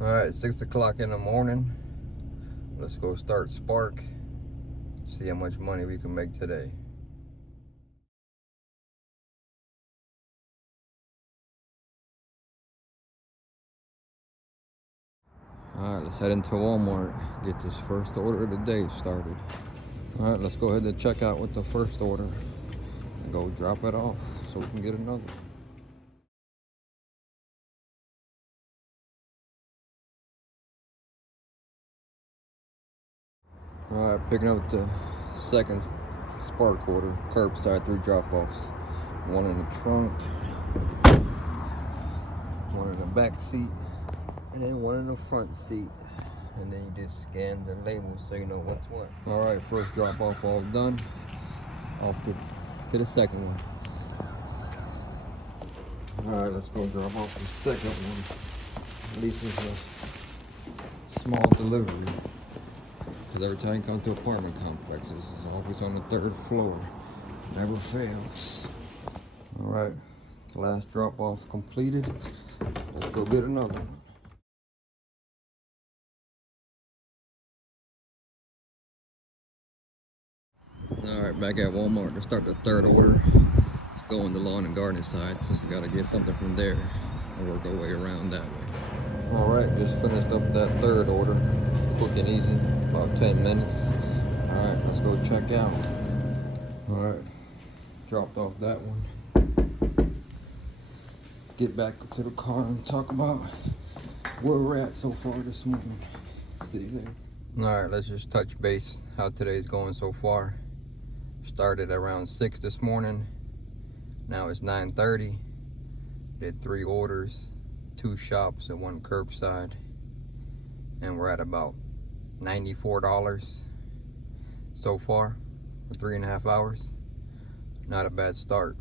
All right, 6 o'clock in the morning. Let's go start Spark. See how much money we can make today. All right, let's head into Walmart. Get this first order of the day started. All right, let's go ahead and check out with the first order and go drop it off so we can get another. All right, picking up the second Spark order, curbside, 3 drop-offs. One in the trunk, one in the back seat, and then one in the front seat. And then you just scan the labels so you know what's what. All right, first drop-off all done. Off to the second one. All right, let's go drop off the second one. At least it's a small delivery. Because every time you come to apartment complexes, it's always on the 3rd floor. Never fails. All right, the last drop off completed. Let's go get another one. All right, back at Walmart to start the 3rd order. Let's go on the lawn and garden side since we gotta get something from there and work our way around that way. All right, just finished up that 3rd order. Quick and easy, about 10 minutes. All right, let's go check out. All right, dropped off that one. Let's get back to the car and talk about where we're at so far this morning. See you there. All right, let's just touch base how today's going so far. Started around 6 this morning. Now it's 9:30. Did 3 orders, 2 shops and 1 curbside. And we're at about $94 so far for 3.5 hours. Not a bad start.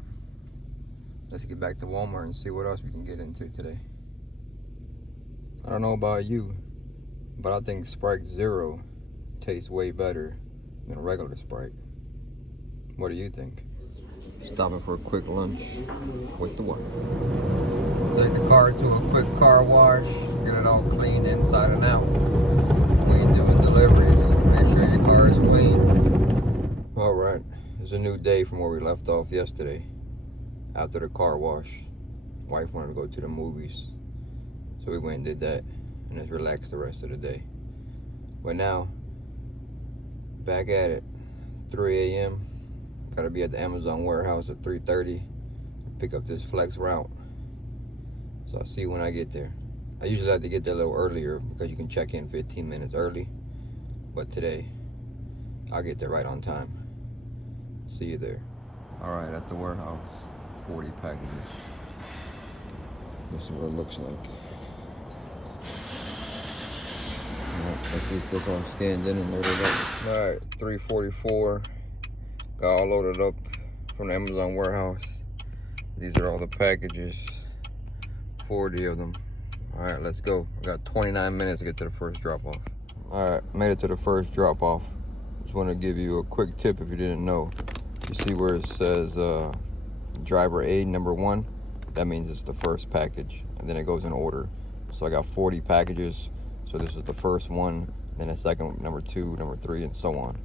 Let's get back to Walmart and see what else we can get into today. I don't know about you, but I think Sprite Zero tastes way better than regular Sprite. What do you think? Stopping for a quick lunch with the wife. Take the car to a quick car wash, get it all cleaned inside and out. When you're doing deliveries, make sure your car is clean. All right, it's a new day from where we left off yesterday. After the car wash, wife wanted to go to the movies, so we went and did that, and just relaxed the rest of the day. But now, back at it, 3 a.m. Gotta be at the Amazon warehouse at 3:30 to pick up this flex route. So I'll see you when I get there. I usually like to get there a little earlier because you can check in 15 minutes early. But today, I'll get there right on time. See you there. All right, at the warehouse, 40 packages. This is what it looks like. All right, let's see if they're all scanned in and loaded up. All right, 344. Got all loaded up from the Amazon warehouse. These are all the packages, 40 of them. All right, let's go. I got 29 minutes to get to the first drop off. All right, made it to the first drop off. Just want to give you a quick tip if you didn't know. You see where it says driver A number 1? That means it's the first package, and then it goes in order. So I got 40 packages. So this is the first one, then the second, number 2, number 3, and so on.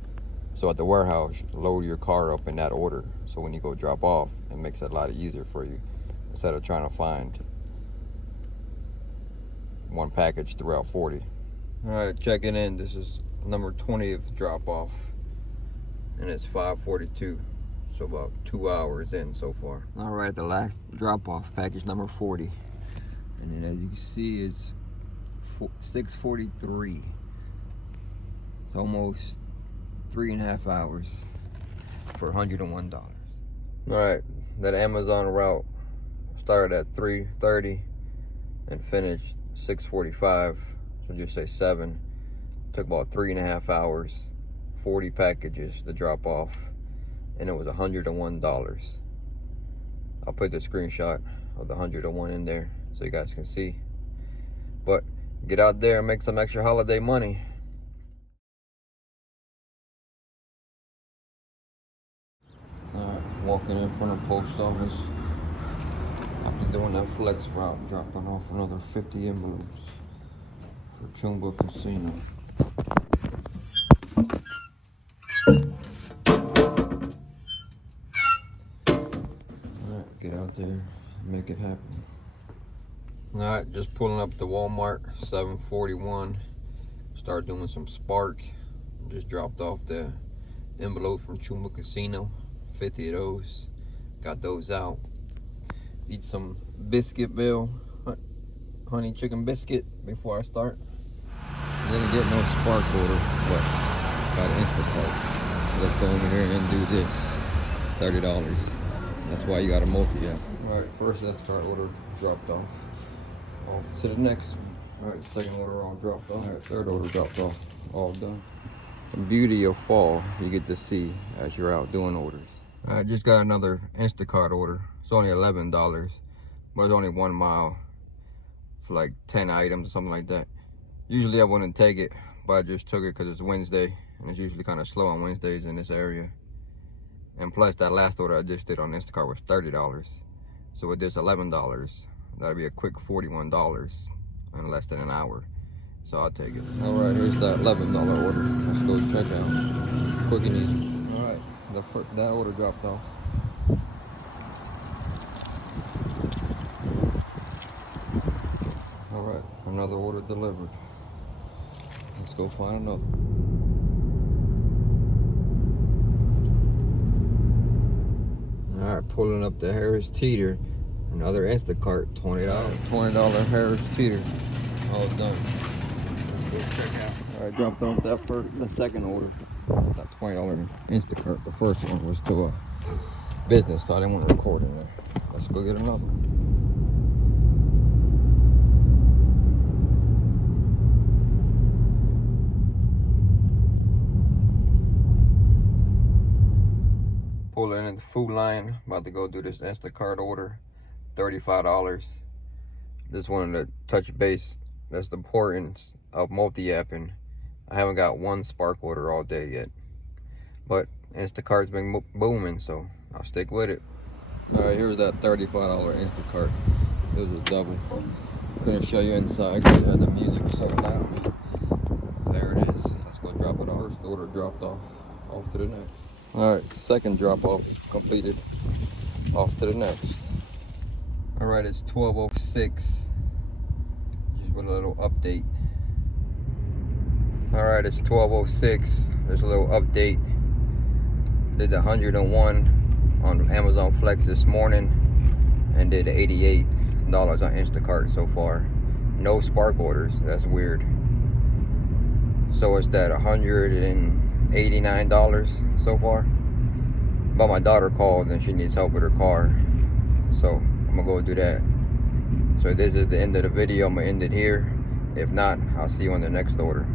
So at the warehouse, load your car up in that order. So when you go drop off, it makes it a lot easier for you instead of trying to find one package throughout 40. All right, checking in. This is number 20th drop off, and it's 5:42. So about 2 hours in so far. All right, the last drop off, package number 40. And then as you can see, it's 6:43. It's almost 3.5 hours for $101. All right, that Amazon route started at 3:30 and finished 6:45. So just say 7. Took about 3.5 hours, 40 packages to drop off, and it was $101. I'll put the screenshot of the 101 in there so you guys can see. But get out there and make some extra holiday money. Walking in front of the post office after doing that flex route, dropping off another 50 envelopes. for Chumba Casino. Alright, get out there, make it happen. Alright, just pulling up to Walmart, 741. Start doing some Spark. Just dropped off the envelope from Chumba Casino, 50 of those. Got those out. Eat some Biscuitville honey chicken biscuit before I start. Didn't get no Spark order, but got an Instacart. So let's go over here and do this. $30. That's why you got a multi-app. Alright, first Instacart order dropped off. Off to the next one. Alright, second order all dropped off. Alright, third order dropped off. All done. The beauty of fall you get to see as you're out doing orders. I just got another Instacart order. It's only $11, but it's only 1 mile for like 10 items or something like that. Usually I wouldn't take it, but I just took it because it's Wednesday and it's usually kind of slow on Wednesdays in this area. And plus that last order I just did on Instacart was $30. So with this $11, that'd be a quick $41 in less than an hour. So I'll take it. Alright, here's that $11 order. Let's go check out. Quick and easy. Alright, that order dropped off. Alright, another order delivered. Let's go find another. Alright, pulling up the Harris Teeter. Another Instacart, $20 Harris Teeter. All done. Alright, dropped off the second order. That $20 Instacart. The first one was to a business, so I didn't want to record in there. Let's go get another one. Pulling in the Food Line, about to go do this Instacart order, $35. Just wanted to touch base. That's the importance of multi-apping. I haven't got one Spark order all day yet, but Instacart's been booming, so I'll stick with it. Alright, here's that $35 Instacart. It was a double. Couldn't show you inside because it had the music so loud. There it is. Let's go drop it off. First order dropped off. Off to the next. Alright, second drop off completed. Off to the next. Alright, it's 12:06. Just with a little update. Alright, it's 12:06. There's a little update. Did the 101 on Amazon Flex this morning and did $88 on Instacart so far. No Spark orders. That's weird. So it's that $189 so far. But my daughter called and she needs help with her car, so I'm gonna go do that. So this is the end of the video. I'm gonna end it here. If not, I'll see you on the next order.